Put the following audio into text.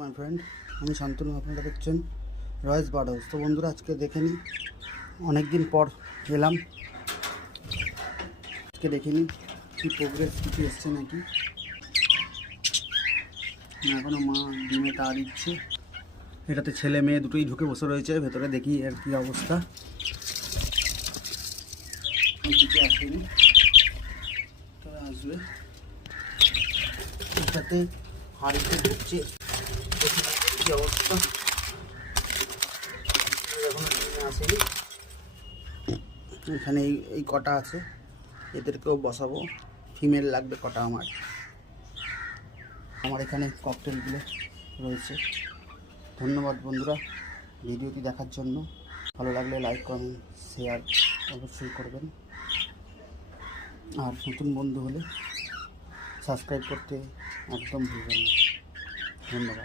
My friend, আমি শান্তনু। আপনারা দেখছেন রয়েস বার্ড হাউস। তো বন্ধুরা, আজকে দেখে নিই, অনেক দিন পর এলাম। আজকে দেখে নিই কী প্রোগ্রেস, কিছু এসছে নাকি। এখনও মা ডিমে তা দিচ্ছে। এটাতে ছেলে মেয়ে দুটোই ঢুকে বসে রয়েছে ভেতরে। দেখি এর কী অবস্থা। কিছু আসেনি, তবে আসবে। এটাতে হাড়িতে ঢুকছে, কী অবস্থা। এখনো ডিমে আসেনি। এখানে এই কটা আছে, এদেরকেও বসাবো। ফিমেল লাগবে কটা আমার এখানে ককটেলগুলো রয়েছে। ধন্যবাদ বন্ধুরা ভিডিওটি দেখার জন্য। ভালো লাগলে লাইক, কমেন্ট, শেয়ার অবশ্যই করবেন। আর নতুন বন্ধু হলে সাবস্ক্রাইব করতে একদম ভুলবেন না। ধন্যবাদ।